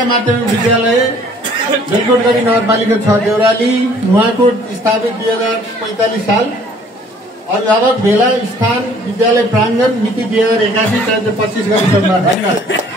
बालिका माध्यमिक विद्यालय बेलकोटगढी नगरपालिका 6 देउराली नुवाकोट स्थापित 2045 साल। अभिभावक भेला स्थान विद्यालय प्राङ्गण मिति 2081-425 गरी धन्यवाद।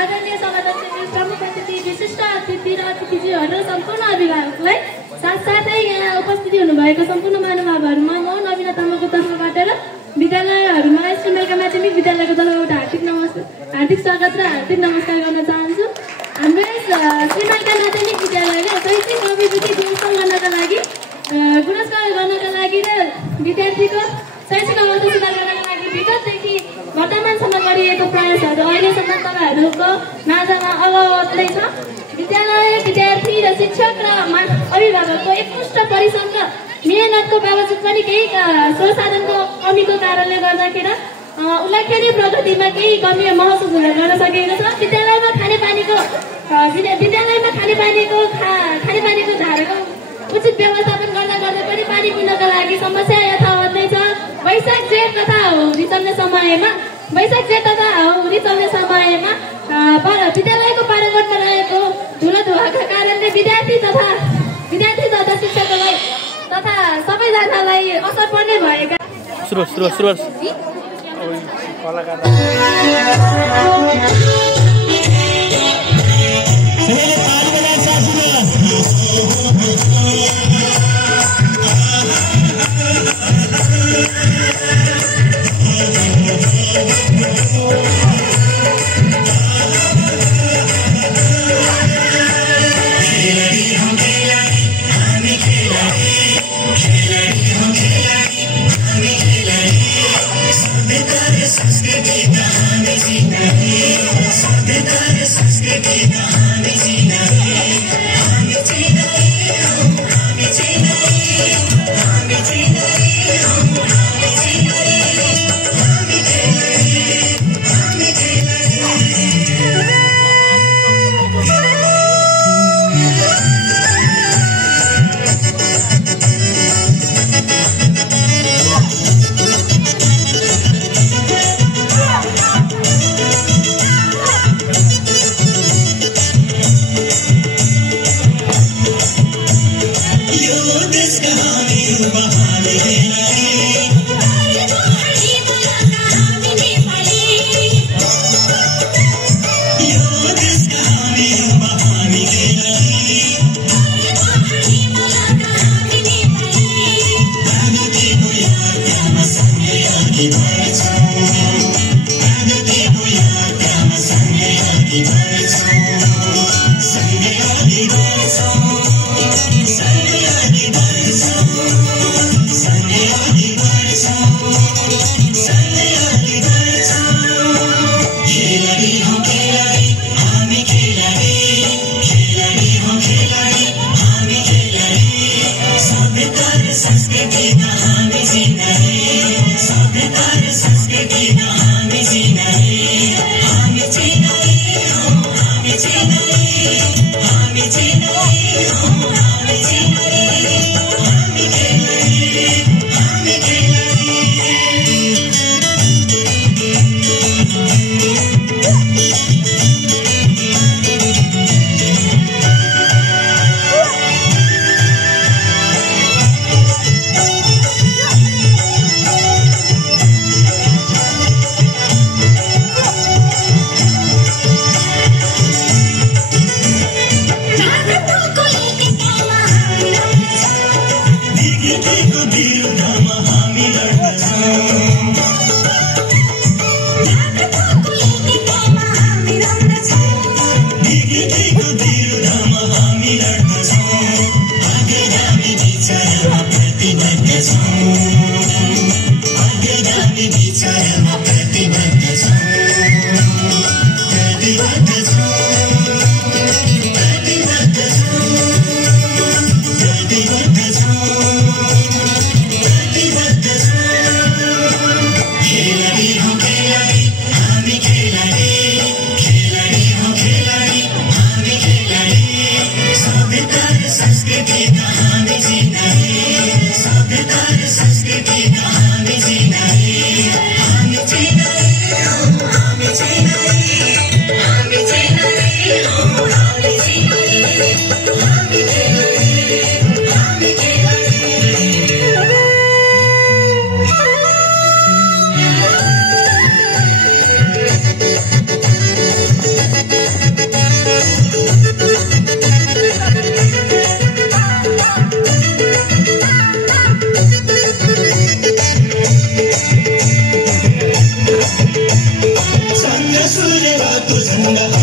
आदरणीय सभाध्यक्ष प्रमुख अतिथि विशिष्ट अतिथि र अतिथिज्यूहरू सम्पूर्ण अभिभावकलाई साथसाथै यहाँ उपस्थित हुनुभएको सम्पूर्ण महानुभावहरूमा म नवीना तामाङको तर्फबाट र विद्यालयहरूमा श्रीमाइका माध्यमिक विद्यालयको तर्फबाट हार्दिक स्वागत र हार्दिक नमस्कार गर्न चाहन्छु। हाम्रो श्रीमाइका माध्यमिक विद्यालयले शैक्षिक अभिवृद्धि गुणस्तर गर्नका लागि र विद्यार्थीको शैक्षिक अवस्था सुधार गर्नका लागि विगतदेखि वर्तमानसम्म गरिएको प्रयासहरू अहिलेसम्म तपाईँहरूको माझमा अवगतै छ। विद्यालय विद्यार्थी र शिक्षक र अभिभावकको एकमुष्ट परिश्रम र मेहनतको बावजुद पनि केही स्रोत साधनको कमीको कारणले गर्दाखेरि उल्लेखनीय प्रगतिमा केही कमी महसुस गर्न सकेको छ। विद्यालयमा खानेपानीको धाराको उचित व्यवस्थापन गर्दा पनि पानी पिउनका लागि समस्या यथावत नै छ। वैशाख जेठ तथा हुरी चल्ने समयमा विद्यालयको पारगतमा रहेको धुलो धुवाका कारणले विद्यार्थी तथा शिक्षकलाई तथा सबैजनालाई असर पर्ने भएका Terima kasih.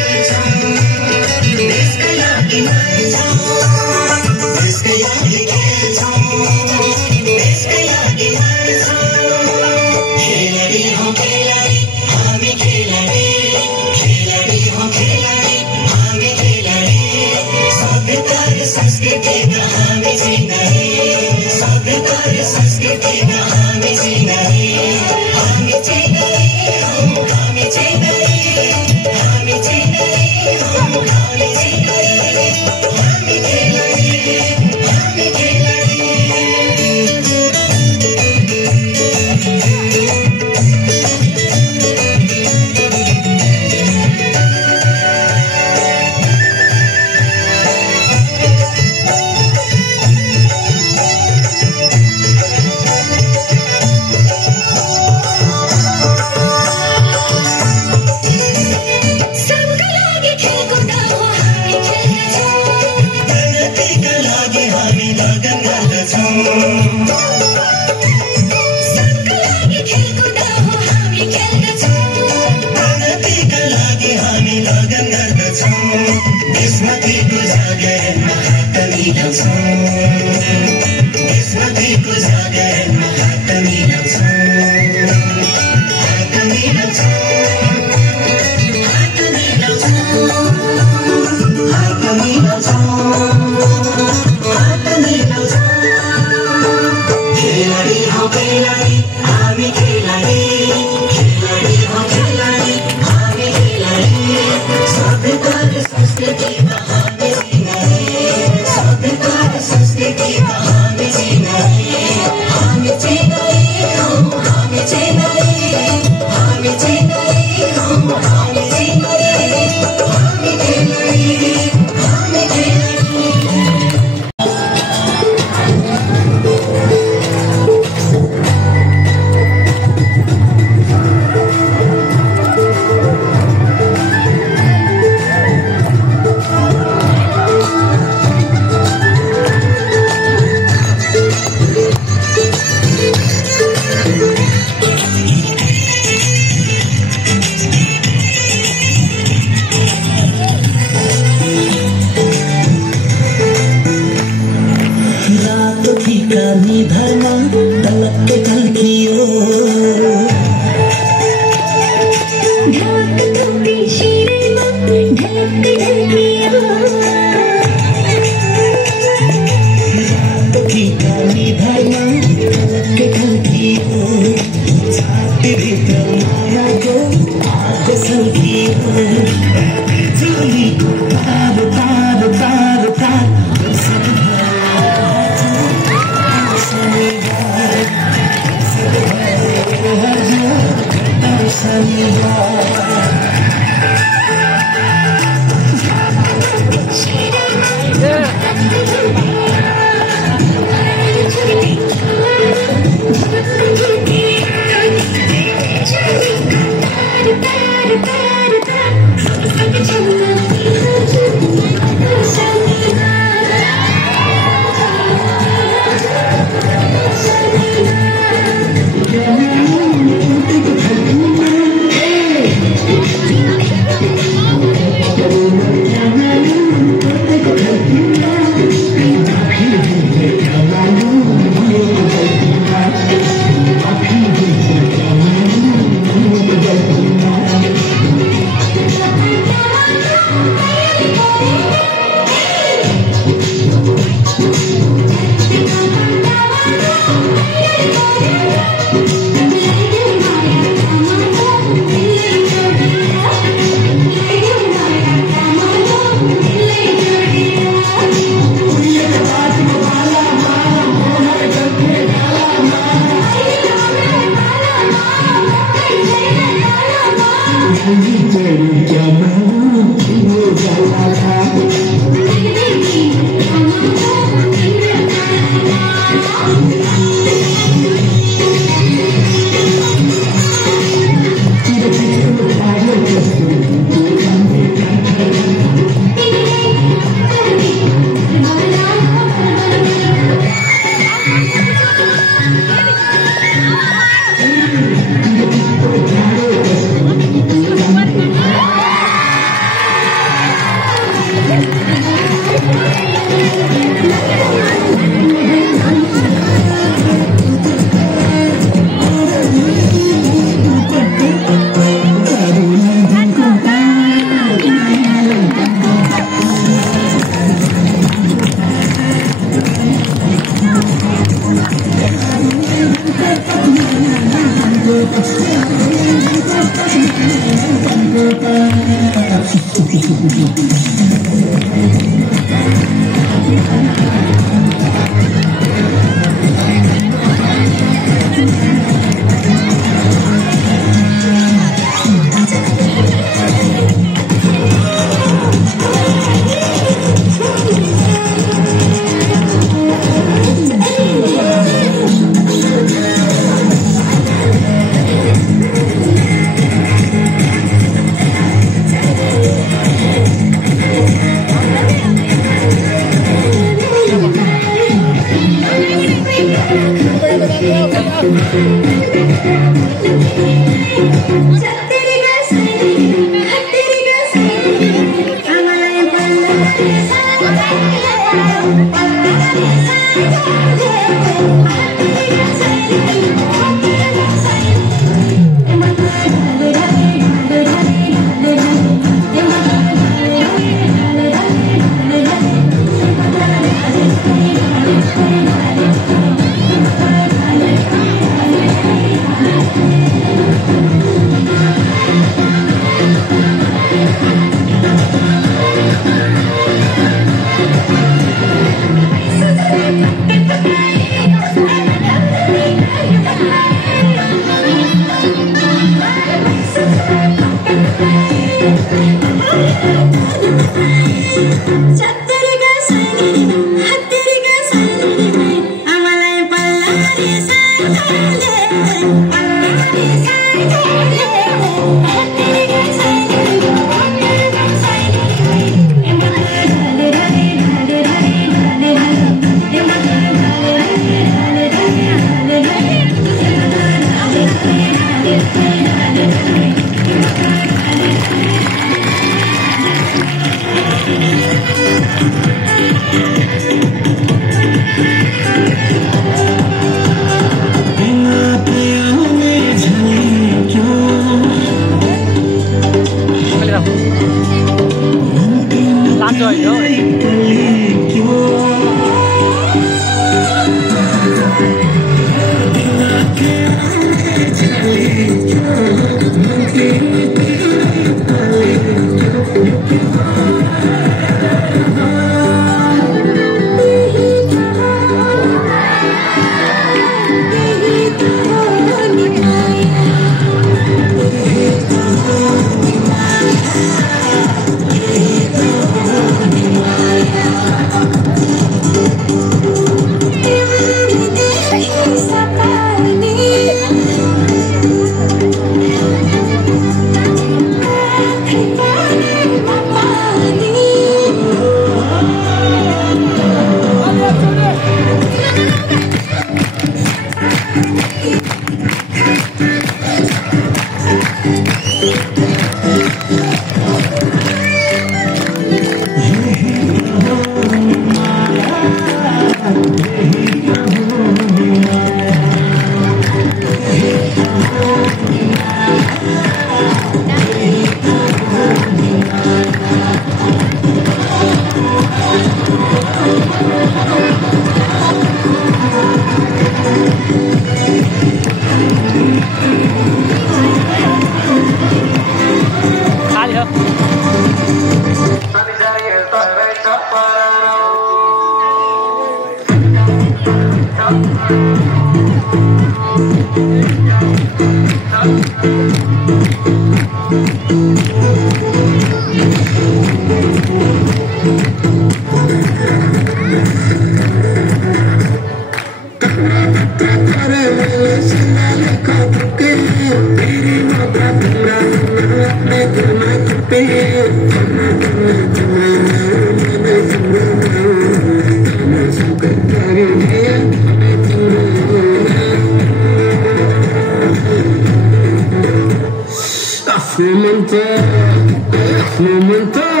Flumentar,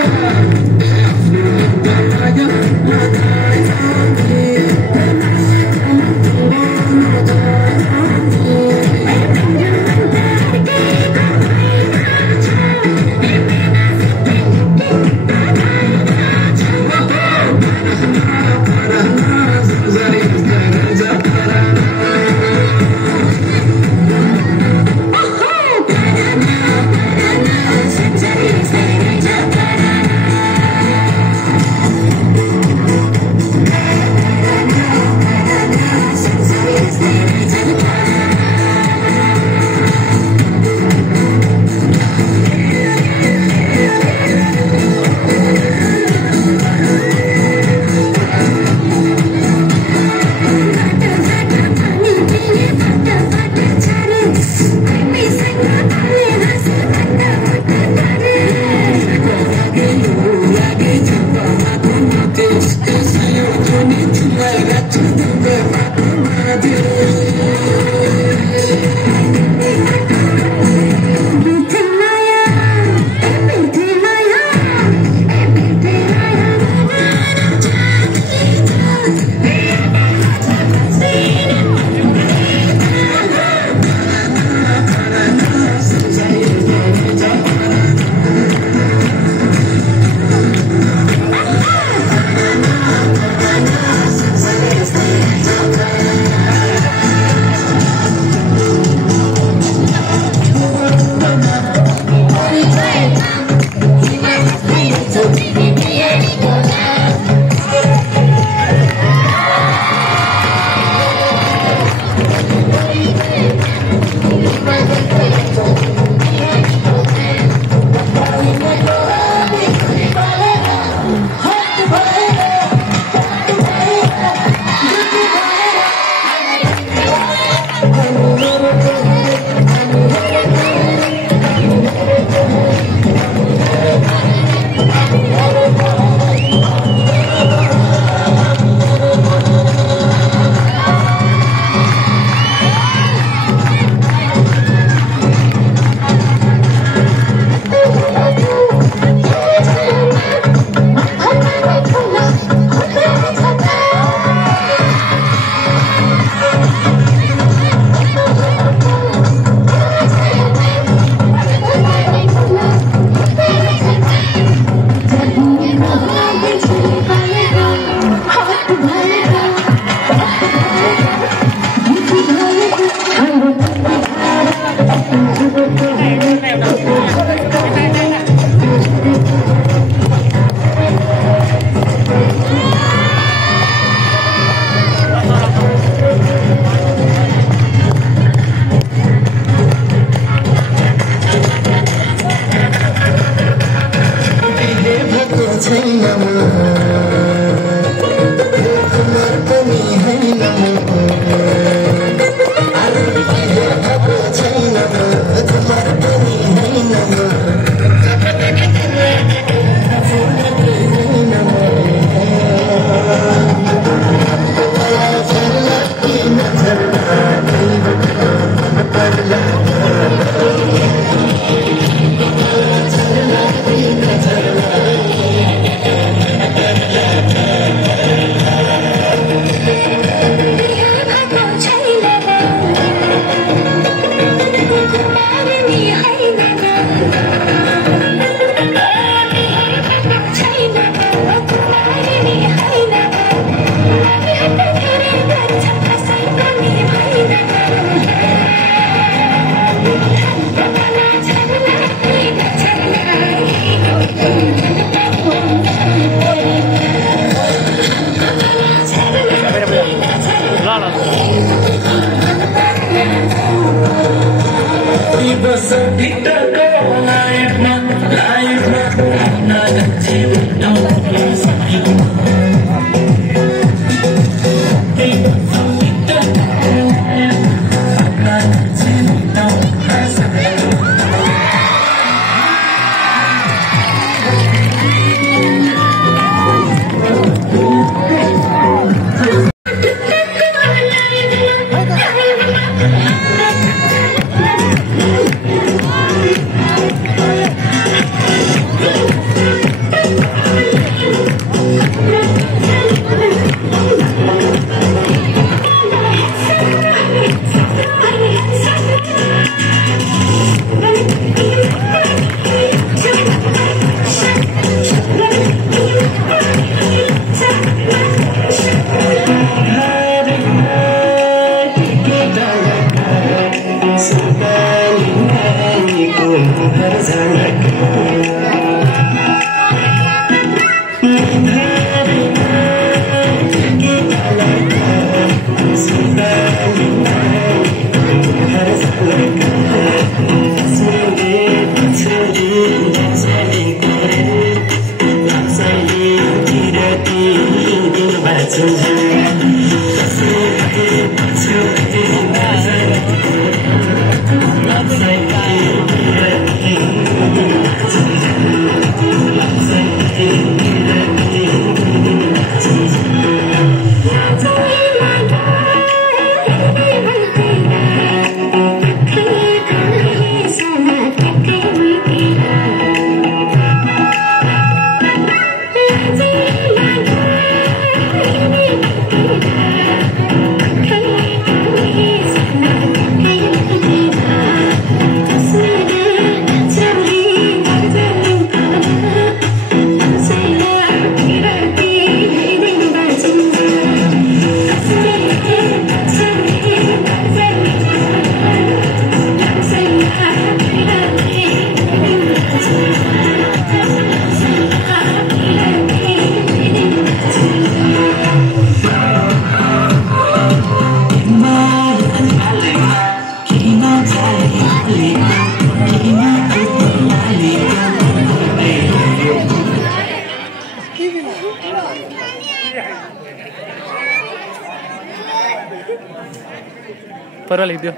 परवा लेखिदियो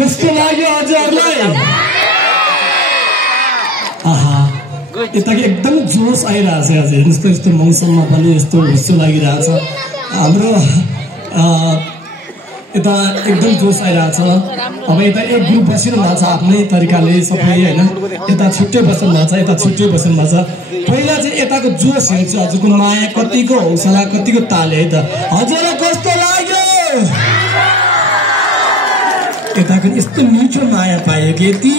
कस्तो लाग्यो हजुरहरूलाई? आहा यता एकदम जोस आइरहेछ। आज हेर्नुहोस् त यस्तो मौसममा पनि यस्तो हुस्सो लागिरहेछ। हाम्रो यता एकदम जोस आइरहेछ। अब यता एक ग्रुप बसिरहनु भएको छ आफ्नै तरिकाले सबै होइन। यता छुट्टै बस्नु भएको छ, यता छुट्टै बस्नु भएको छ। पहिला चाहिँ यताको जोस हेर्छु, हजुरको माया कतिको, हौसला कतिको ताले है त। हजुरलाई कस्तो लाग्यो? यताको यस्तो मिठो माया पायो कि यति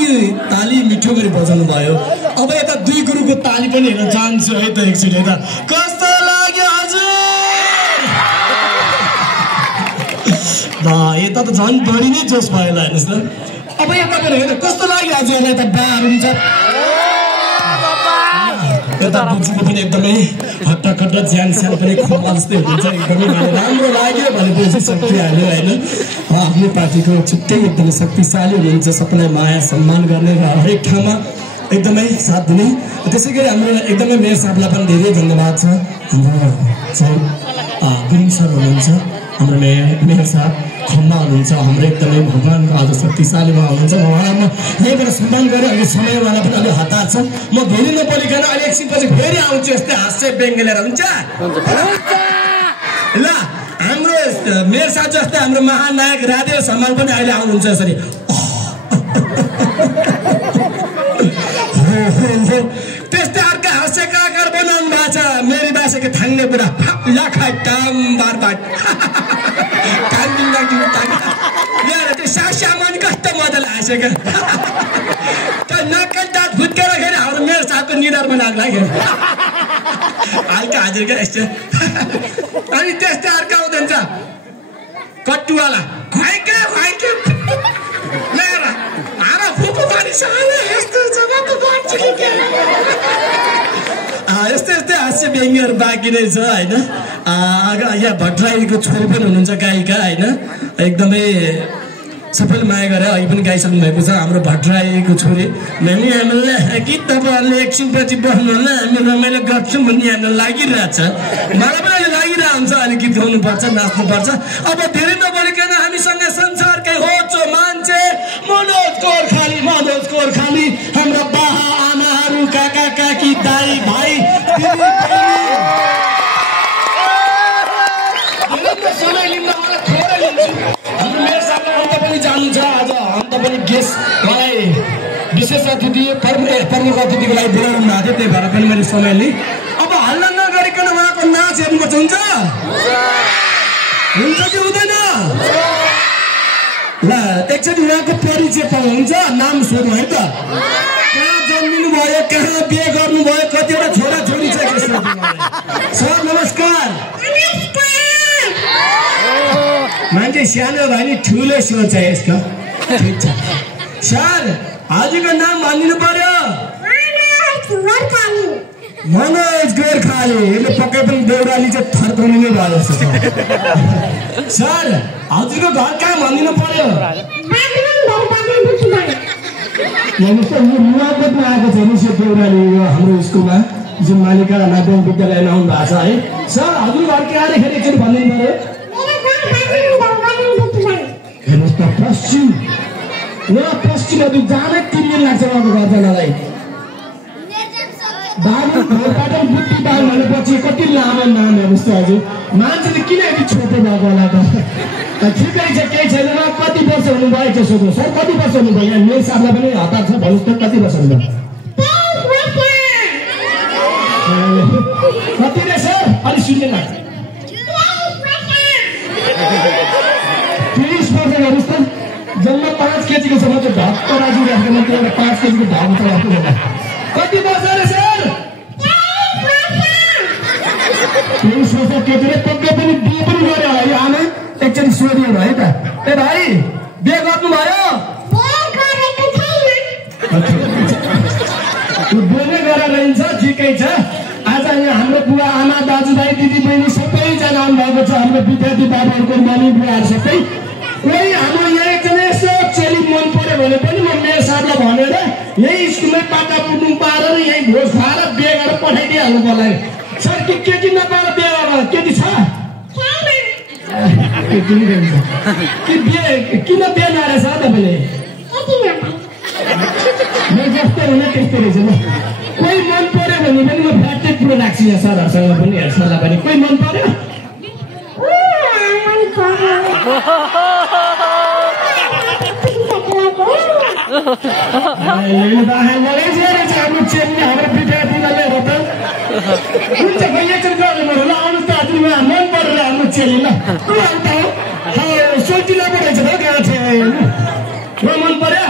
ताली मिठो गरी बजाउनु भयो। अब यता दुई गुरुको ताली पनि हेर्न चाहन्छु है त एकचोटि। यता कस्तो लाग्यो हजुर? यता त झन् बढी नै जोस भयो ल हेर्नुहोस् त। अब यता पनि हेर्नु कस्तो लाग्यो हजुरलाई? त बाहरू हुन्छ यता बुझ्नुको पनि एकदमै हट्टा खट्टा ज्यान स्यान पनि खुम्मा जस्तै हुन्छ। एकदमै राम्रो लाग्यो भनेपछि सकिहाल्यो होइन। आफ्नो पार्टीको छुट्टै एकदमै शक्तिशाली हुनुहुन्छ, सबैलाई माया सम्मान गर्ने र हरेक ठाउँमा एकदमै साथ दिने। त्यसै गरी हाम्रो एकदमै मेयर साहबलाई पनि धेरै धन्यवाद छ। हाम्रो चाहिँ गुरुङ सर हुनुहुन्छ, हाम्रो मेयर साहब खम्मा हुनुहुन्छ, हाम्रो एकदमै भगवान्को आज शक्तिशाली उहाँ हुनुहुन्छ। उहाँलाई म यहीँबाट सम्मान गरेँ। अहिले समय उहाँलाई पनि अलिक हतार छ। म धेरै नबोलिकन अलि एकछिनपछि फेरि आउँछु यस्तै हाँस्य व्यङ्ग्य लिएर। हुन्छ ल। हाम्रो मेयर साहब जस्तै हाम्रो महानायक राधे सम्मान पनि अहिले आउनुहुन्छ यसरी। त्यस्तै अर्को हाँस्य कलाकार बनाउनु भएको छ मेरी बासेको थाङ्ने कुरा लाखाइ टाम बारबाट त्यो सास्यामन कस्तो मजाले हाँस्यो क्या। त्यो नक्कल दाँत फुत्केर हाम्रो मेयर साहबको निधारमा लाग्यो हल्का हजुर क्या यस्तो। अनि त्यस्तै अर्को आउँदैन कट्टुवाला खुवाइके खुवाइके लिएर हारा फुपू मानिसँग यस्तो यस्तै यस्तै हास्य व्यङ्ग्यहरू बाँकी नै छ होइन। यहाँ भट्टराईको छोरी पनि हुनुहुन्छ गायिका होइन। एकदमै सबैले माया गरेर अहिले पनि गाइसक्नु भएको छ हाम्रो भट्टराईको छोरी। हामी हामीलाई कि तपाईँहरूले एकछिनपछि बस्नुहोला हामी रमाइलो गर्छौँ भन्ने हामीलाई लागिरहेछ। मलाई पनि अहिले लागिरहेको हुन्छ। अलिक गीत गाउनुपर्छ, नाच्नुपर्छ। अब धेरै नबोलिकन हामीसँग संसारकै होचो मान्छे मनोज गोर्खाली हाम्रो बाहा आमाहरू, काका काकी, दाई भाइ, समय लिन मलाई थोरै लिन्छु। हाम्रो मेयर साहबलाई अन्त पनि जानु छ आज। अन्त पनि गेस्ट मलाई विशेष अतिथि प्रमुख अतिथिको लागि बोलाउनु भएको थियो, त्यही भएर पनि मैले समय लिएँ। अब हल्ला नगरिकन उहाँको नाच हेर्नुपर्छ। हुन्छ कि हुँदैन? ल एकचोटि उहाँको परिचय पाउनुहुन्छ, नाम सोध्नु है त। कहाँ जन्मिनु भयो, कहाँ बिहे गर्नुभयो, कतिवटा छोरा छोरी छ? सर नमस्कार। मान्छे सानो भयो नि ठुलो सोच है यसको। ठिक छ सर, हजुरको नाम भनिदिनु पर्यो। मनोज गोर्खाली। यसले पक्कै पनि देउराली चाहिँ थर्काउनु नै भयो जस्तो छ। सर हजुरको घर कहाँ भनिदिनु पर्यो? हेर्नुहोस् त यो नुवाकोटमा आएको छ नि सर देउराली हाम्रो स्कुलमा जुन मालिका माध्यमिक विद्यालयमा आउनु भएको छ है। सर हजुर घर के आएखेरि एकचोटि भनिदिनु पर्यो। हेर्नुहोस् त पश्चिम, यहाँ पश्चिम जानै 3 दिन लाग्छ उहाँको घर जानलाई। बाबु घरबाट बुद्धि दाल भनेपछि कति लामो नाम हेर्नुहोस् त हजुर मान्छेले किन यति छोटो भएको होला त ठिकै छ केही छैन र कति वर्ष हुनुभयो त्यो सोध्नु सर कति वर्ष हुनुभयो यहाँ मेरो साथलाई पनि हतार छ भन्नुहोस् त कति वर्ष हुनुभयो कति रहेछ अलिक सुन्दैन 30 वर्ष हेर्नुहोस् त जम्मा 5 केजीको छ म त ढक्क राजु राखेको मात्रै एउटा 5 केजीको ढाक छ राख्नु कति वर्ष रे सर 30 वर्ष केटीले पक्कै पनि बिहे पनि गरे होला यो आमा एकचोटि सोधियो है त ए भाइ बिहे गर्नुभयो बिहे गरेर रहन्छ ठिकै छ आज यहाँ हाम्रो बुवा आमा दाजुभाइ दिदी बहिनी सबैजना आउनुभएको छ हाम्रो विद्यार्थी बाबाहरूको मम्मी बुवाहरू सबै कोही हाम्रो यहाँ एकजना यसो चेली मन पर्यो भने पनि म मेरो साथलाई भनेर यही स्कुलमै पाटा पुट्नु पारेर यही भोज खुवाएर बिहे गरेर पठाइदिइहाल्नु पर्ला सर कि केटी नपाएर बिहे गरेर केटी छ कि बिहे किन बिहे नरहेछ तपाईँले म जस्तो हुने त्यस्तै रहेछ ल कोही मन पर्यो भने पनि म फ्याक्ट्री पुरो राख्छु यहाँ सरहरूसँग पनि हेर्छलाई पनि कोही मन पर्यो हाम्रो चेली हाम्रो विद्यार्थीलाई लिएर त हुन्छ एकचोटि गर्नु ल आउनुहोस् त हजुर मन परेर हाम्रो चेली ल सोचिला पो रहेछ त गएको थियो मन पर्यो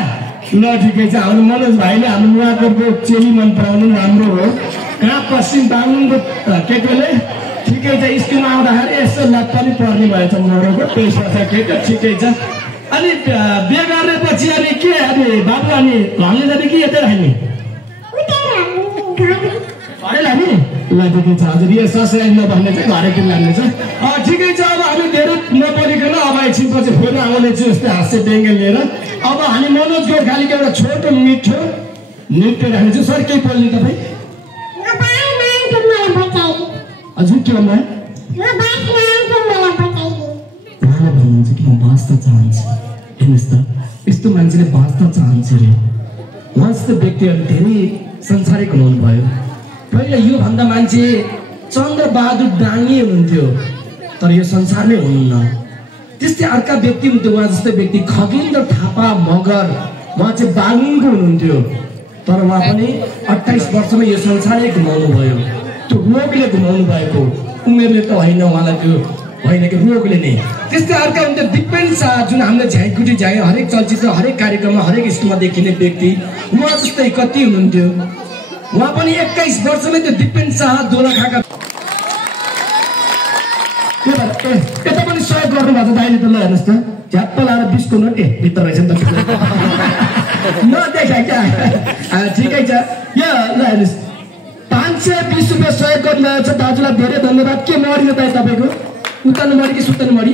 ल ठिकै छ हाम्रो मनोज भाइले हाम्रो नुवाकोटको चेली मन पराउनु राम्रो हो कहाँ पश्चिम बागलुङको केटोले ठिकै छ स्कुलमा आउँदाखेरि यसो लत पनि पर्ने भएछ उनीहरूको 23 वर्ष केटो ठिकै छ अनि बिहे गरेपछि अनि के अनि बाबु अनि घरले जाने कि यतै राख्ने घरै लाने ल ठिकै छ हजुर यो ससुराली नभन्ने चाहिँ घरै किन लाग्ने छ ठिकै छ अब हामी धेरै नपरिकन अब एकछिनपछि फेरि आउनेछु यस्तै हाँस्य डेङ्गल लिएर अब हामी मनोज गोर्खालीको एउटा छोटो मिठो नृत्य राख्नेछु सर केही बोल्ने तपाईँ हजुर के भन्नु भन्नुहुन्छ कि म बाँच्न चाहन्छु हेर्नुहोस् त यस्तो मान्छेले बाँच्न चाहन्छ अरे उहाँ जस्तो व्यक्तिहरू धेरै संसारिक हुनु भयो पहिला योभन्दा मान्छे चन्द्रबहादुर डाङ्गी हुनुहुन्थ्यो तर यो संसारमै हुनुहुन्न त्यस्तै अर्का व्यक्ति हुन्थ्यो उहाँ जस्तै व्यक्ति खगेन्द्र थापा मगर उहाँ चाहिँ बागलुङको हुनुहुन्थ्यो तर उहाँ पनि 28 वर्षमा यो संसारै घुमाउनु भयो त्यो रोगले घुमाउनु भएको उमेरले त होइन उहाँलाई त्यो होइन कि रोगले नै त्यस्तै अर्का हुन्थ्यो दिपेन शाह जुन हामीले झ्याइकुटी झ्याइ हरेक चलचित्र हरेक कार्यक्रममा हरेक स्कुलमा देखिने व्यक्ति उहाँ जस्तै कति हुनुहुन्थ्यो उहाँ पनि 21 वर्षमै त्यो दिपेन शाह दोलखाका यता पनि सहयोग गर्नुभएको छ दाइले त ल हेर्नुहोस् त झ्याप्प लाएर 20 को नोट भित्र रहेछ नि त नदेखा क्या ठिकै छ यो ल हेर्नुहोस् 520 रुपियाँ सहयोग गर्नुभएको छ दाजुलाई धेरै धन्यवाद के मरियो दाइ तपाईँको उतार्नु मरि कि सुत्तानु मरि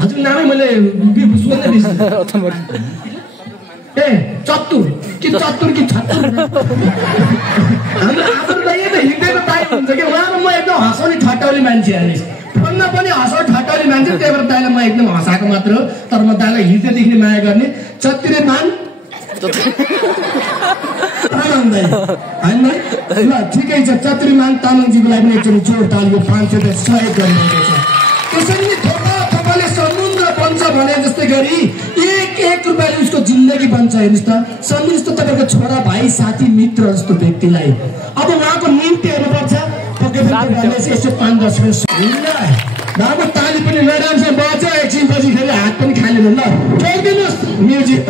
हजुर नामै मैले ए चतुर कि छत्तुर हाम्रो आफूलाई त हिँडेको दाइ हुन्छ कि उहाँ म एकदम हँसाउने ठट्टाउने मान्छे हेर्नुहोस् फोनमा पनि हँसाउने ठट्टाउने मान्छे त्यही भएर दाइलाई म एकदम हँसाएको मात्र हो तर म दाइलाई हिँड्दैदेखि माया गर्ने चत्तिरे मान होइन ल ठिकै छ चतुरी मान तामाङजीको लागि पनि एकचोटि जोड तालियो 500 सहयोग गर्नुभएको छ त्यसरी नै थोपाले समुद्र बन्छ भने जस्तै गरी एक रुपियाँले उसको जिन्दगी बन्छ हेर्नुहोस् त समीर जस्तो तपाईँको छोरा भाइ साथी मित्र जस्तो व्यक्तिलाई अब उहाँको निम्ति हेर्नुपर्छ पक्कै पनि यसो 5-10 राम्रो ताली पनि राम्रोसँग बज्छ एकछिनपछि फेरि हात पनि खालिनु ल ठोकिदिनुहोस् म्युजिक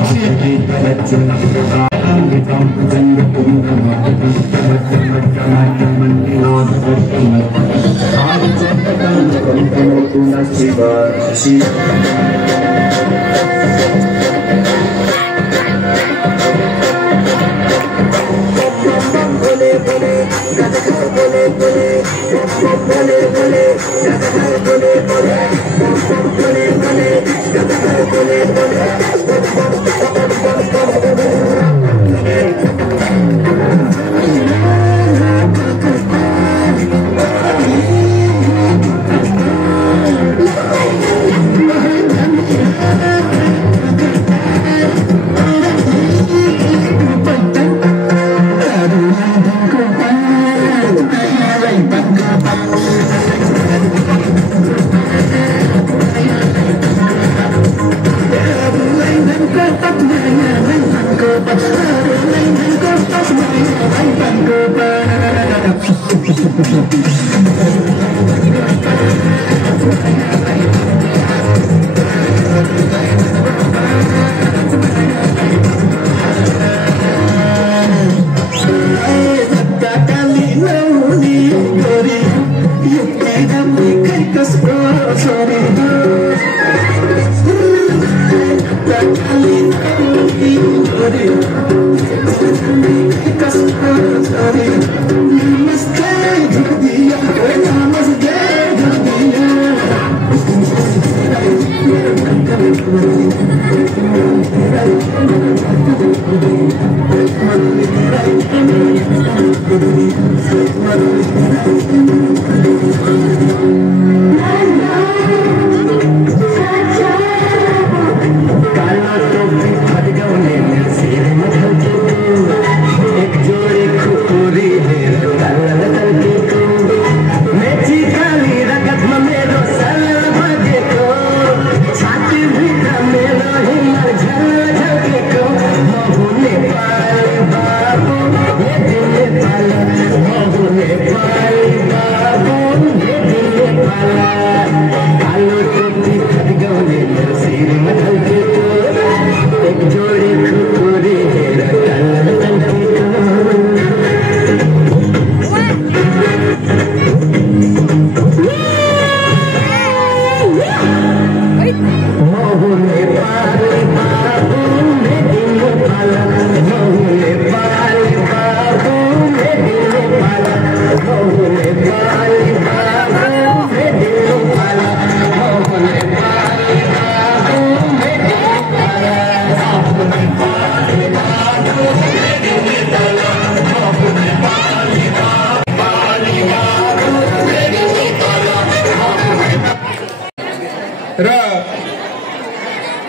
र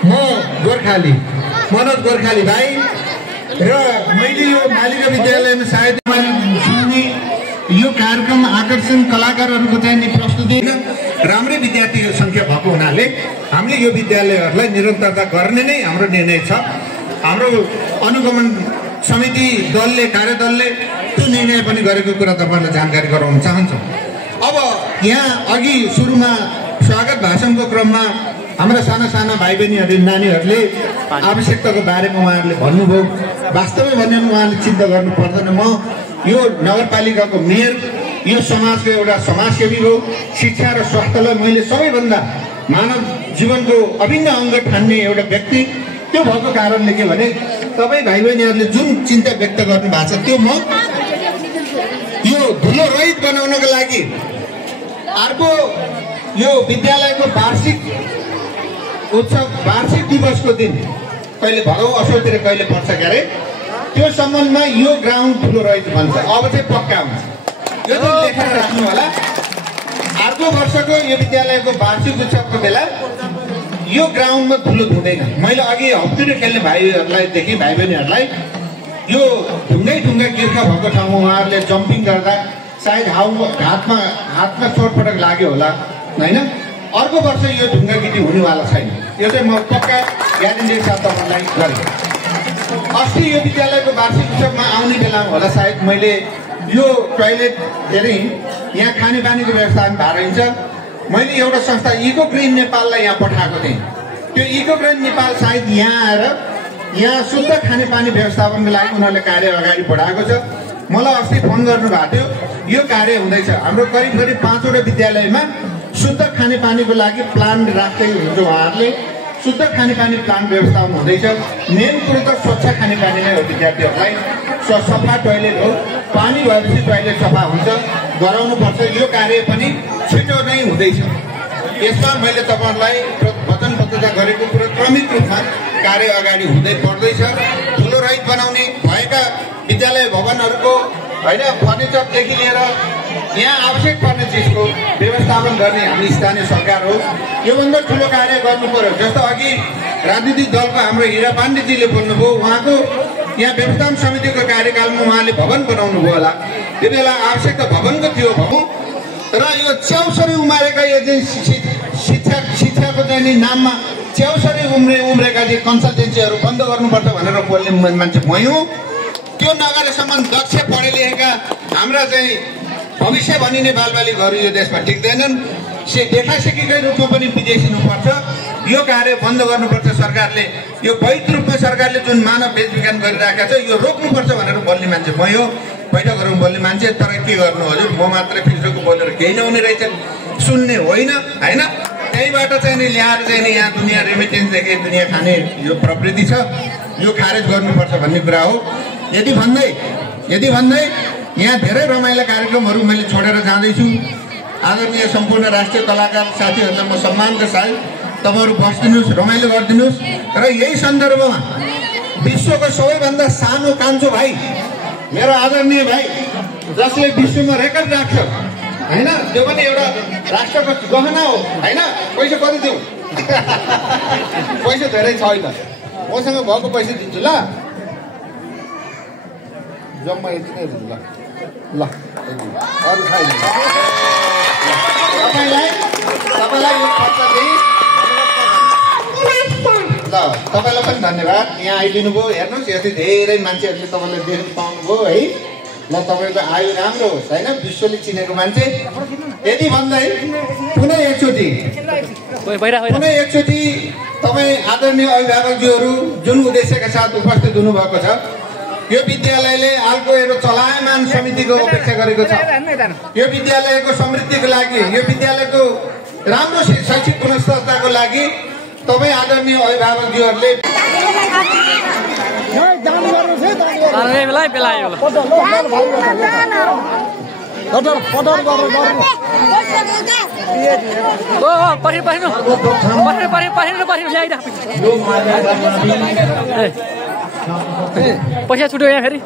म गोर्खाली मनोज गोर्खाली भाइ र मैले यो बालिका विद्यालयमा सायद सुन्ने यो कार्यक्रम आकर्षण कलाकारहरूको चाहिँ प्रस्तुति राम्रै विद्यार्थीको सङ्ख्या भएको हुनाले हामीले यो विद्यालयहरूलाई निरन्तरता गर्ने नै हाम्रो निर्णय छ। हाम्रो अनुगमन समिति दलले कार्यदलले त्यो निर्णय पनि गरेको कुरा तपाईँहरूलाई जानकारी गराउन चाहन्छौँ। अब यहाँ अघि सुरुमा स्वागत भाषणको क्रममा हाम्रा साना साना भाइ बहिनीहरू नानीहरूले आवश्यकताको बारेमा उहाँहरूले भन्नुभयो। वास्तवमै भन्यो भने उहाँले चिन्ता गर्नु पर्दैन। म यो नगरपालिकाको मेयर, यो समाजको एउटा समाजसेवी हो। शिक्षा र स्वास्थ्यलाई मैले सबैभन्दा मानव जीवनको अभिन्न अङ्ग ठान्ने एउटा व्यक्ति। त्यो भएको कारणले के भने तपाईँ भाइ बहिनीहरूले जुन चिन्ता व्यक्त गर्नु भएको छ त्यो म यो धुलो रहित बनाउनको लागि अर्को यो विद्यालयको वार्षिक उत्सव वार्षिक दिवसको दिन कहिले भदौ असोजतिर कहिले पर्छ क्यारे त्यो सम्बन्धमा यो ग्राउन्ड ठुलो रहित भन्छ। अब चाहिँ पक्का हुन्छ। यो चाहिँ लेखेर राख्नु होला। अर्को वर्षको यो विद्यालयको वार्षिक उत्सवको बेला यो ग्राउन्डमा धुलो धुँदैन। मैले अघि हप्तिर खेल्ने भाइहरूलाई देखेँ, भाइ बहिनीहरूलाई यो ढुङ्गै ढुङ्गा गिर्खा भएको ठाउँमा उहाँहरूले जम्पिङ गर्दा सायद हातमा चोटपटक लाग्यो होला होइन। अर्को वर्ष यो ढुङ्गा गिटी हुनेवाला छैन। यो चाहिँ म पक्का ग्यारेन्टी साथ तपाईँलाई गरेँ। अस्ति यो विद्यालयको वार्षिक उत्सवमा आउने बेलामा होला सायद मैले यो टोयलेट के अरे यहाँ खानेपानीको व्यवस्था भएर हिँड्छ। मैले एउटा संस्था इको ग्रिन नेपाललाई यहाँ पठाएको थिएँ। त्यो इको ग्रिन नेपाल सायद यहाँ आएर यहाँ शुद्ध खानेपानी व्यवस्थापनको लागि उनीहरूले कार्य अगाडि बढाएको छ। मलाई अस्ति फोन गर्नुभएको थियो। यो कार्य हुँदैछ। हाम्रो करिब 5वटा विद्यालयमा शुद्ध खानेपानीको लागि प्लान राख्दै हुन्छ। उहाँहरूले शुद्ध खानेपानी प्लान व्यवस्थापन हुँदैछ। मेन कुरो त स्वच्छ खानेपानी नै हो। विद्यार्थीहरूलाई सफा टोयलेट हो। पानी भएपछि टोयलेट सफा हुन्छ, गराउनुपर्छ। यो कार्य पनि छिटो नै हुँदैछ। यसमा मैले तपाईँहरूलाई वचनबद्धता गरेको कुरो क्रमिक रूपमा कार्य अगाडि हुँदै पर्दैछ। ठुलो रहित बनाउने भएका विद्यालय भवनहरूको होइन फर्निचरदेखि लिएर यहाँ आवश्यक पर्ने चिजको व्यवस्थापन गर्ने हामी स्थानीय सरकार हो। योभन्दा ठुलो कार्य गर्नु पर्यो। जस्तो अघि राजनीतिक दलको हाम्रो हिरा पाण्डेजीले बोल्नुभयो। उहाँको यहाँ व्यवस्थापन समितिको कार्यकालमा उहाँले भवन बनाउनु भयो होला। त्यो बेला आवश्यकता भवनको थियो भवन। र यो च्याउसरी उमारेका यो चाहिँ शिक्षाको चाहिँ नाममा च्याउसरी उम्रेका चाहिँ कन्सल्टेन्सीहरू बन्द गर्नुपर्छ भनेर बोल्ने मान्छे म हुँ। त्यो नगरेसम्म दक्ष पढे लेखेका हाम्रा चाहिँ भविष्य भनिने बालबालिकाहरू यो देशमा टिक्दैनन्। देखासेखीकै रूपमा पनि विदेशिनुपर्छ। यो कार्य बन्द गर्नुपर्छ। सरकारले यो वैध रूपमा सरकारले जुन मानव बेचबिखन गरिरहेको छ यो रोक्नुपर्छ भनेर बोल्ने मान्छे म हो, बैठकहरू बोल्ने मान्छे। तर के गर्नु हजुर, म मात्रै फिल्डको बोलेर केही नहुने रहेछ, सुन्ने होइन होइन। त्यहीबाट चाहिँ नि ल्याएर चाहिँ नि यहाँ दुनियाँ रेमिटेन्सदेखि दुनियाँ खाने यो प्रवृत्ति छ, यो खारेज गर्नुपर्छ भन्ने कुरा हो। यदि भन्दै यहाँ धेरै रमाइला कार्यक्रमहरू मैले छोडेर जाँदैछु। आदरणीय सम्पूर्ण राष्ट्रिय कलाकार साथीहरूलाई म सम्मानको साथ तपाईँहरू बस्दिनुहोस्, रमाइलो गरिदिनुहोस्। र यही सन्दर्भमा विश्वको सबैभन्दा सानो कान्छो भाइ, मेरो आदरणीय भाइ, जसले विश्वमा रेकर्ड राख्छ होइन, त्यो पनि एउटा राष्ट्रको गहना हो होइन। पैसा कति दिउँ? पैसा धेरै छैन, मसँग भएको पैसा दिन्छु ल। जम्मा यति नै दिन्छु ल, अरू खाइदिनु। तपाईँलाई यो खर्च दिएँ ल। तपाईँलाई पनि धन्यवाद, यहाँ आइदिनु भयो। हेर्नुहोस् यति धेरै मान्छेहरूले तपाईँलाई देख्न पाउनुभयो है। ल तपाईँको आयु राम्रो होस् होइन, विश्वले चिनेको मान्छे। यदि भन्दै पुनः एकचोटि तपाईँ आदरणीय अभिभावकज्यूहरू जुन उद्देश्यका साथ उपस्थित हुनुभएको छ, यो विद्यालयले अर्को एउटा चलायमान समितिको अपेक्षा गरेको छ। यो विद्यालयको समृद्धिको लागि, यो विद्यालयको राम्रो शैक्षिक गुणस्तरताको लागि तपाईँ आदरणीय अभिभावकज्यूहरूले पैसा छुट्यो यहाँ फेरि।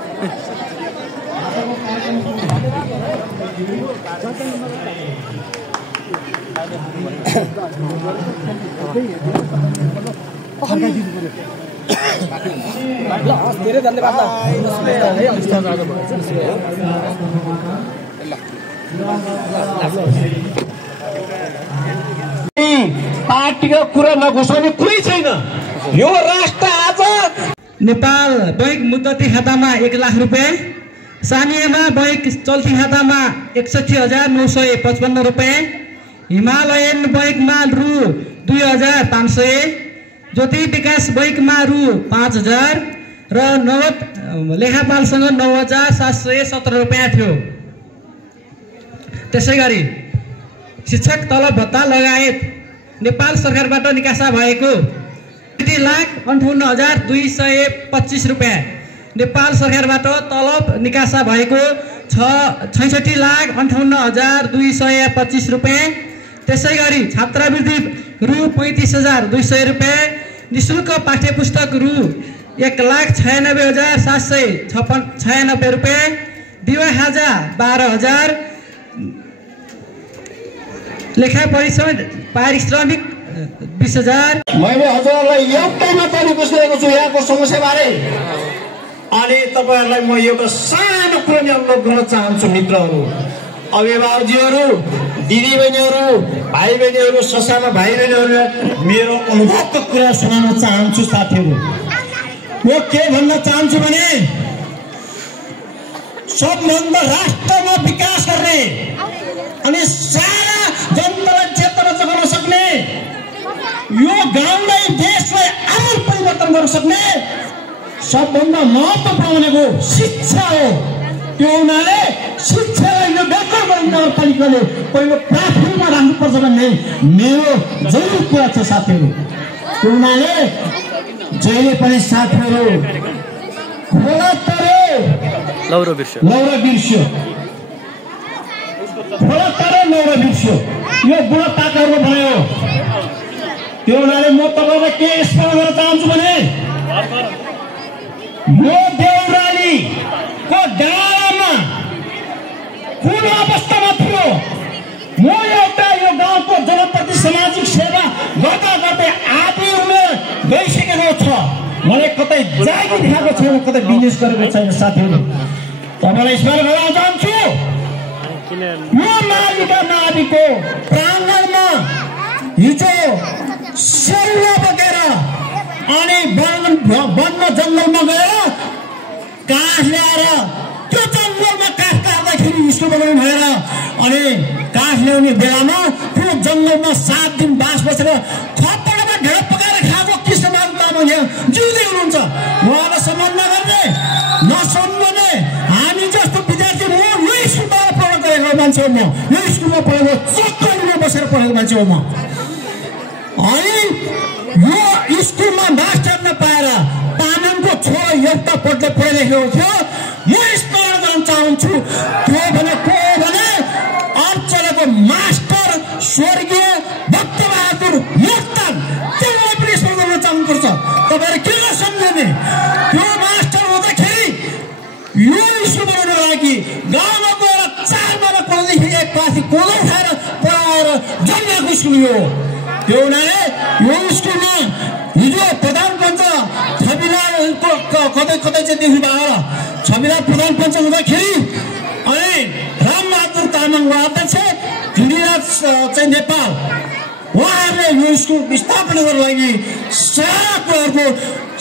धेरै धन्यवाद। पार्टीको कुरा नघोषाउने कुरै छैन। यो राष्ट्र आजाद। नेपाल बैङ्क मुद्दती खातामा 1 लाख रुपियाँ, सानियामा बैङ्क चल्ती खातामा 61,955 रुपियाँ, हिमालयन बैङ्कमा रु 2,500, ज्योति विकास बैङ्कमा रु 5,000 र नगद लेखापालसँग 9,717 रुपियाँ थियो। त्यसै गरी शिक्षक तलब भत्ता लगायत नेपाल सरकारबाट निकासा भएको 3,58,225 रुपियाँ, नेपाल सरकारबाट तलब निकासा भएको 66,58,225 रुपियाँ। त्यसै गरी छात्रवृत्ति रु 35,200 रुपियाँ, निःशुल्क पाठ्यपुस्तक रु 1,96,796 रुपियाँ, दिवा खाजा 12,000, लेखा पारिश्रमिक 20,000। मैले हजुरहरूलाई एउटै मात्र रिक्वेस्ट गरेको छु यहाँको समस्याबारे। अनि तपाईँहरूलाई म एउटा सानो कुरा नै अनुरोध गर्न चाहन्छु मित्रहरू, अभिभावकजीहरू, दिदीबहिनीहरू, भाइ बहिनीहरू, ससाना भाइ बहिनीहरू, मेरो अनुभवको कुरा सुनाउन चाहन्छु साथीहरू। म के भन्न चाहन्छु भने सबभन्दा राष्ट्रमा विकास गर्ने अनि सारा जनतालाई चेतना जगाउन सक्ने, यो गाउँलाई देशलाई आमूल परिवर्तन गर्न सक्ने सबभन्दा महत्त्वपूर्ण भनेको शिक्षा हो। त्यो हुनाले शिक्षालाई यो बेलकौर नगरपालिकाले पहिलो प्राथमिकमा राख्नुपर्छ भन्ने मेरो जरुर कुरा छ साथीहरू। त्यो हुनाले जहिले पनि साथीहरू खोला तरे लौरो बिर्स्यो, खोला तरे लौरो बिर्स्यो, यो बुढापाकाहरू बनायो। त्यो हुनाले म तपाईँलाई के स्मरण गर्न चाहन्छु भने यो देउरालीको डाँडामा कुन अवस्थामा थियो, म एउटा यो गाउँको जनप्रति सामाजिक सेवा गर्दा गर्दै आधी उमेर गइसकेको छ। मलाई कतै जागिर खाएको छैन, कतै बिजनेस गरेको छैन साथीहरू। तपाईँलाई स्मरण गर्न चाहन्छु यो मालिका नालीको प्राङ्गणमा हिजो सेउला बोकेर अनि वनमा जङ्गलमा गएर काठ ल्याएर त्यो जङ्गलमा काठ काट्दाखेरि स्कुल बनाउनु भएर अनि काठ ल्याउने बेलामा त्यो जङ्गलमा 7 दिन बास बसेर थप्पडमा ढेँडो पकाएर खाएको कृष्णबहादुर तामाङ यहाँ जिउँदै हुनुहुन्छ। उहाँलाई सम्मान नगर्ने नसम्झने हामी जस्तो विद्यार्थी म यो स्कुलबाट पढेर गएको मान्छे हो। म यो स्कुलमा पढेको चक्करमा बसेर पढेको मान्छे हो म। अनि यो स्कुलमा मास्टर नपाएर तामाङको छोरा एउटा पढ्दै पढिरहेको थियो। म स्मरण गर्न चाहन्छु त्यो भने को भने अञ्चलको मास्टर स्वर्गीय भक्तबहादुर मोक्तान। त्यसलाई पनि स्मरण गर्न चाहनुपर्छ। तपाईँहरू किन सम्झने? त्यो मास्टर हुँदाखेरि यो स्कुल बनाउनको लागि गाउँमा गएर 4 महिना पढ्दैदेखि एक पाथी कोदो उठाएर पढाएर जन्मेको स्कुल हो। त्यो हुनाले यो स्कुलमा हिजो प्रधान पञ्च छविलालको कतै कतै चाहिँ देख्नुभयो होला। छविलाल प्रधान पञ्च हुँदाखेरि अनि रामबहादुर तामाङ अध्यक्ष गिरिराज चाहिँ नेपाल उहाँहरूले यो स्कुल स्थापना गर्नको लागि सारा कुराहरूको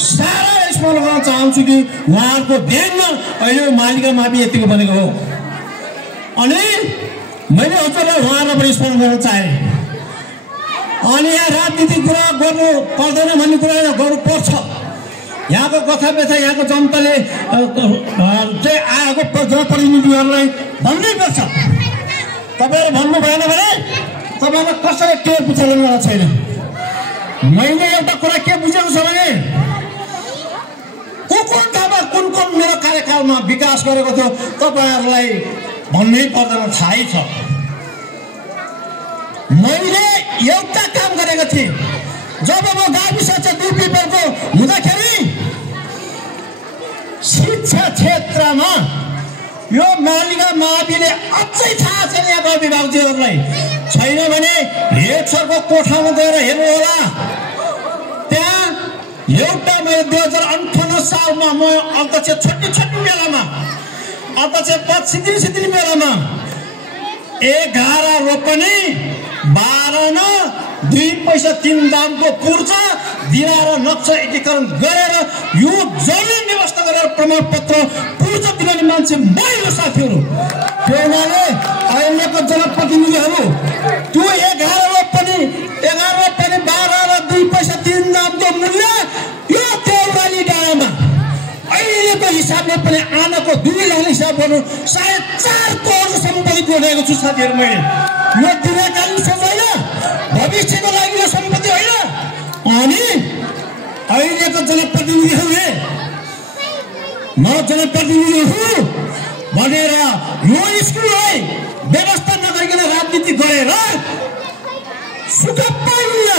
सारा स्मरण गर्न चाहन्छु कि उहाँहरूको ध्यानमा अहिले मालिका मापी यतिको बनेको हो। अनि मैले हजुरलाई उहाँलाई पनि स्मरण गर्न चाहेँ। अनि यहाँ राजनीतिक कुरा गर्नु पर्दैन भन्ने कुरा होइन, गर्नु पर्छ। यहाँको कथा व्यथा यहाँको जनताले चाहिँ आएको जनप्रतिनिधिहरूलाई भन्नै पर्छ। तपाईँहरू भन्नु भएन भने तपाईँलाई कसैले टेर पुछाउनु वाला छैन। मैले एउटा कुरा के बुझेको छ भने कुन ठाउँमा कुन मेरो कार्यकालमा विकास गरेको थियो तपाईँहरूलाई भन्नै पर्दैन, थाहै छ। मैले एउटा काम गरेको थिएँ जब म गाविस 2 पिपलको हुँदाखेरि शिक्षा क्षेत्रमा यो मालिका माविले अझै थाहा छैन यहाँको अभिभावकजीहरूलाई छैन भने हेड सरको कोठामा गएर हेर्नु होला। त्यहाँ एउटा मैले 2058 सालमा म अध्यक्ष छुट्टी बेलामा अध्यक्ष पद सिद्धिने बेलामा 11 रोपनी 12 2 पैसा 3 दामको पूर्जा दिलाएर नक्सा एकीकरण गरेर यो जमिन व्यवस्था गरेर प्रमाणपत्र पूर्जा दिने मान्छे मैले साथीहरू। त्यो हुनाले अहिलेको जनप्रतिनिधिहरू त्यो 11 रोपनी 12 र 2 पैसा 3 दामको मूल्य यो देउराली डाँडामा अहिलेको हिसाबले पनि आनाको 2 लाख हिसाब गर्नु 4.5 करोडको सम्पत्ति जोडेको छु साथीहरू। मैले यो दीर्घकालीन सोच होइन, भविष्यको लागि यो सम्पत्ति होइन। अनि अहिलेको जनप्रतिनिधिहरूले म जनप्रतिनिधि हुँ भनेर यो स्कुललाई व्यवस्था नगरिकन राजनीति गरेर सुख पाइन्न।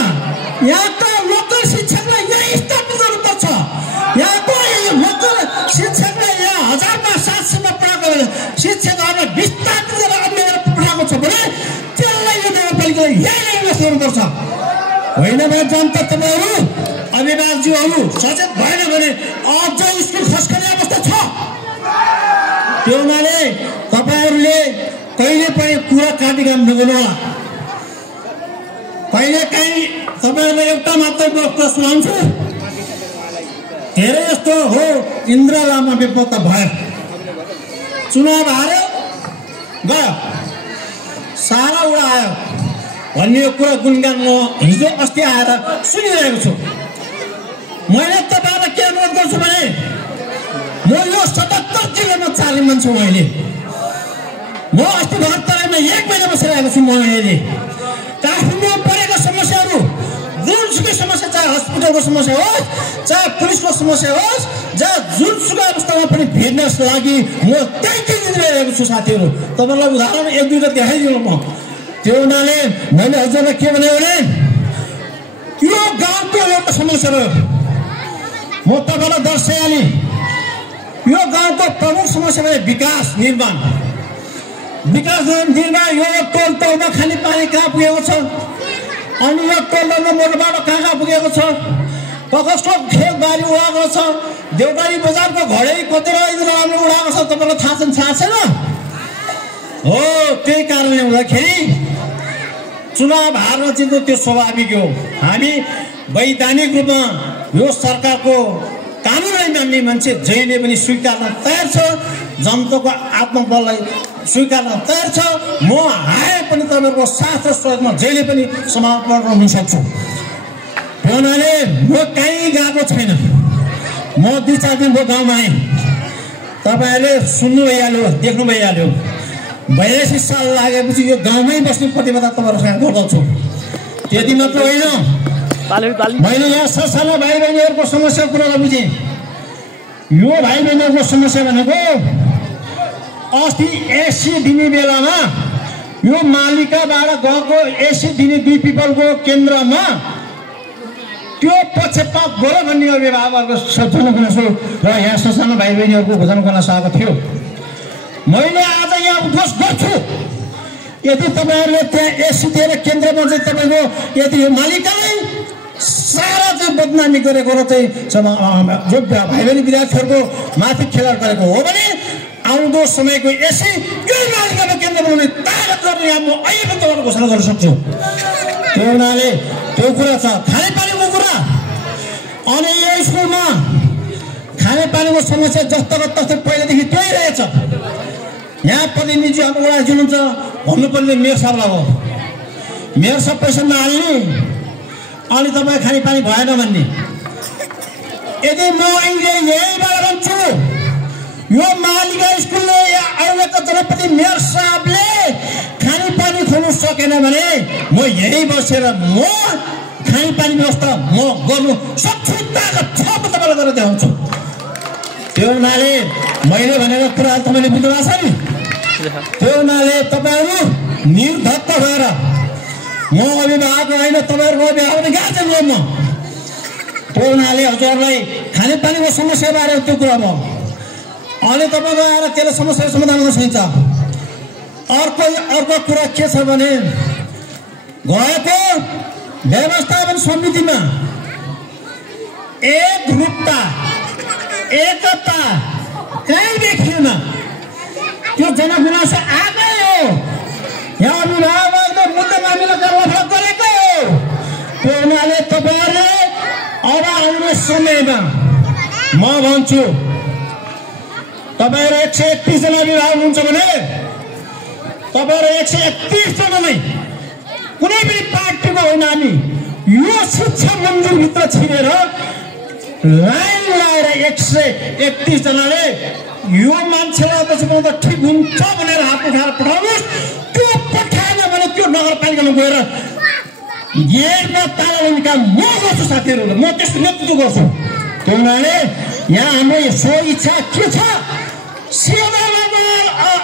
यहाँका लोकल शिक्षकलाई यहाँ स्थापित गर्नुपर्छ। यहाँको लोकल शिक्षकलाई यहाँ 1000-700 पढाएको शिक्षकहरूलाई विस्थापित गरेर अन्य पढाएको छ भने त्यसलाई यो नगरपालिकालाई यहीँ व्यवस्था गर्नुपर्छ। होइन भने जनता तपाईँहरू अभिभावकज्यूहरू सचेत भएन भने अझ स्कुल खस्कने अवस्था छ। त्यो हुनाले तपाईँहरूले कहिले पनि कुरा काटी काम नगर्नु होला। कहिले काहीँ तपाईँहरूलाई एउटा मात्र प्रश्न हुन्छ, धेरै जस्तो हो इन्द्र लामा बेपत्ता भयो, चुनाव हार्यो गयो, सारा उडा आयो भन्ने कुरा गुणगान म हिजो अस्ति आएर सुनिरहेको छु। मैले तपाईँलाई के अनुरोध गर्छु भने म यो 77 जिल्लामा चाल्ने मान्छे हुँ। अहिले म अस्ति भर्खरमा 1 महिना बसिरहेको छु। म अहिले काठमाडौँमा परेको समस्याहरू जुनसुकै समस्या, चाहे हस्पिटलको समस्या होस् चाहे पुलिसको समस्या होस्, जहाँ जुनसुकै अवस्थामा पनि भेट्नको लागि म त्यही दिइरहेको छु साथीहरू। तपाईँलाई उदाहरण 1-2 देखाइदिनु म। त्यो हुनाले मैले हजुरलाई के भने यो गाउँको एउटा समस्या रह्यो। म तपाईँलाई दर्शाइहालेँ यो गाउँको प्रमुख समस्या भने विकास निर्माण यो टोलमा खानेपानी कहाँ पुगेको छ, अनि यो टोलमा मोटरबाटो कहाँ पुगेको छ, कसको खेतबारी उडाएको छ, देउटारी बजारको घडै कति राम्रो उडाएको छ तपाईँलाई थाहा छैन हो। त्यही कारणले हुँदाखेरि चुनाव हार्न चाहिँ त्यो स्वाभाविक हो। हामी वैधानिक रूपमा यो सरकारको कानुनलाई मान्ने मान्छे जहिले पनि स्वीकार्न तयार छ। जनताको आत्मबललाई स्वीकार्न तयार छ। म आए पनि तपाईँहरूको साथ र सहयोगमा जहिले पनि समर्पण रहन सक्छु। त्यो हुनाले म कहीँ गएको छैन। म 2-4 दिन भयो गाउँमा आएँ। तपाईँहरूले सुन्नु भइहाल्यो, देख्नु भइहाल्यो। 82 साल लागेपछि यो गाउँमै बस्ने प्रतिबद्धता तपाईँहरूसँग गर्दछु। त्यति मात्र होइन, मैले यहाँ ससाना भाइ बहिनीहरूको समस्याको कुरालाई बुझेँ। यो भाइ बहिनीहरूको समस्या भनेको अस्ति एसी दिने बेलामा यो मालिकाबाट गएको एसी दिने 2 पिपलको केन्द्रमा त्यो पक्षपात गयो भन्ने अभिभावकहरूको जनगुनासो र यहाँ ससाना भाइ बहिनीहरूको जनगुनासो आएको थियो। मैले आज यहाँ उद्घोष गर्छु, यदि तपाईँहरूले त्यहाँ एसी दिएर केन्द्रमा चाहिँ तपाईँको यदि यो मालिकलाई सारा चाहिँ बदनामी गरेको र चाहिँ जो भाइ बहिनी विद्यार्थीहरूको माथि खेलाड गरेको हो भने आउँदो समयको एसी यो मालिकामा केन्द्र बनाउने तागत गर्ने यहाँ म अहिले पनि तपाईँलाई घोषणा गर्न सक्छु। त्यो हुनाले त्यो कुरा छ। खानेपानीको कुरा, अनि यो स्कुलमा खानेपानीको समस्या जस्तोको तस्तै पहिलादेखि त्यही रहेछ। यहाँ प्रतिनिधि अब वडा हुनुहुन्छ, भन्नुपर्ने मेयर साहबलाई हो। मेयर साहब पैसा नहाल्ने अनि तपाईँ खानेपानी भएन भन्ने। यदि म अहिले यहीबाट भन्छु, यो मालिका स्कुलले अहिलेको जनप्रति मेयर साहबले खानेपानी खोल्नु सकेन भने म यही बसेर म खानेपानी व्यवस्था म गर्नु सक्छु, ताकत छ, म तपाईँलाई गरेर देखाउँछु। त्यो हुनाले मैले भनेको कुरा तपाईँले बुझ्नु भएको छ नि। त्यो हुनाले तपाईँहरू निर्धक्क भएर, म अभिभावक होइन, तपाईँहरूको अभिभावक गार्जेन हो म। त्यो हुनाले हजुरहरूलाई खानेपानीको समस्या बारे त्यो कुरा म अनि तपाईँको आएर त्यसलाई समस्या समाधान गर्न सकिन्छ। अर्को कुरा के छ भने गएको व्यवस्थापन समितिमा एकरूपता एकता कहीँ देखिएन। त्यो जनगुनासो आएकै हो, यहाँ अभिभावकले मुद्दा मामिला लफडा गरेको हो। त्यो हुनाले तपाईँहरूले अब आउने समयमा म भन्छु, तपाईँहरू 131 जना अभिभावक हुनुहुन्छ भने तपाईँहरू 131 जना नै कुनै पनि पार्टीको होइन, हामी यो शिक्षा मन्दिरभित्र छिरेर लाइन लगाएर 131 जनाले यो मान्छेलाई त ठिक हुन्छ भनेर हात उठाएर पठाउनुहोस्। त्यो पठाएन भने त्यो नगरपालिकामा गएर गेटमा ताला लगाउने काम म गर्छु साथीहरू, म त्यसको नेतृत्व गर्छु। त्यो हुनाले यहाँ हाम्रो सो इच्छा के छ,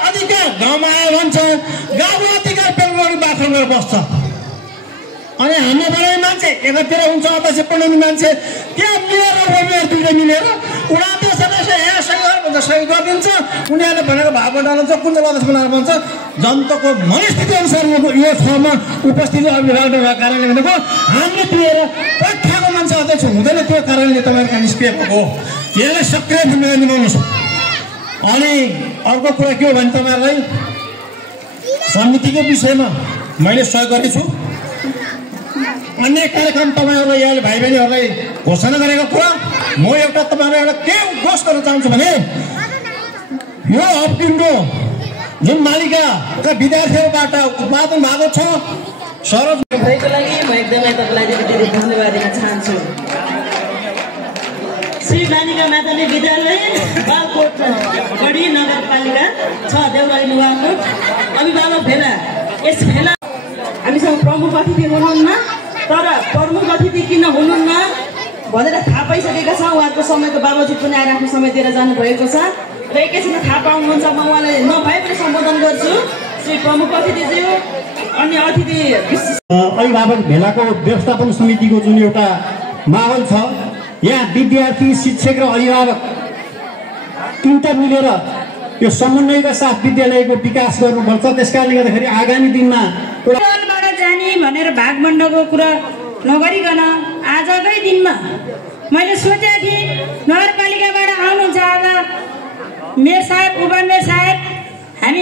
अधिकार गाउँमा आयो भन्छ, गाउँको अधिकार प्रयोग गर्ने बाख्रो गरेर बस्छ। अनि हाम्रो बनाउने मान्छे एकातिर हुन्छ, अध्यक्ष बनाउने मान्छे त्यहाँ मिलेर उनीहरू दुईले मिलेर उनीहरूले सदस्य यहाँ सही गर भन्छ, सही गरिदिन्छ। उनीहरूले भनेको भाव बन्डाल्छ, कुन चाहिँ अध्यक्ष बनाएर भन्छ। जनताको मनस्थिति अनुसार यो ठाउँमा उपस्थित अभिभावक भएको कारणले भनेको हामीले दिएर पठाएको मान्छे अध्यक्ष हुँदैन, त्यो कारणले तपाईँहरूको निष्क्रिय भएको हो। यसलाई सक्रिय भूमिका निभाउनुहोस्। अनि अर्को कुरा के हो भने तपाईँहरूलाई समितिको विषयमा मैले सहयोग गरेछु। अन्य कार्यक्रम तपाईँहरूलाई यहाँले भाइ बहिनीहरूलाई घोषणा गरेको कुरा म एउटा तपाईँहरूलाई एउटा के उद्घोष गर्न चाहन्छु भने यो हप्किम्रो जुन मालिकाका विद्यार्थीहरूबाट उत्पादन भएको छ सरज भएको लागि म एकदमै तपाईँलाई धेरै धन्यवाद दिन चाहन्छु। श्री बालिका माध्यमिक विद्यालय बालकोट गढी नगरपालिका 6 देउराली नुवाकोट अभिभावक भेला, यस भेला हामीसँग प्रमुख अतिथि हुनुहुन्न, तर प्रमुख अतिथि किन हुनुहुन्न भनेर थाहा पाइसकेका छ। उहाँको समयको बावजुद पनि आएर आफ्नो समय दिएर जानुभएको छ र एकैछिन थाहा पाउनुहुन्छ। म उहाँलाई नभए पनि सम्बोधन गर्छु। श्री प्रमुख अतिथिज्यू, अन्य अतिथि अभिभावक भेलाको व्यवस्थापन समितिको जुन एउटा माहौल छ, यहाँ विद्यार्थी, शिक्षक र अभिभावक तीनटा मिलेर यो समन्वयका साथ विद्यालयको विकास गर्नुपर्छ। त्यसकारणले गर्दाखेरि आगामी दिनमा जाने भनेर भागमण्डको कुरा नगरिकन आजकै दिनमा मैले सोचेको थिएँ नगरपालिकाबाट आउनुहुन्छ आज मेयर साहब, उपमेयर साहब, हामी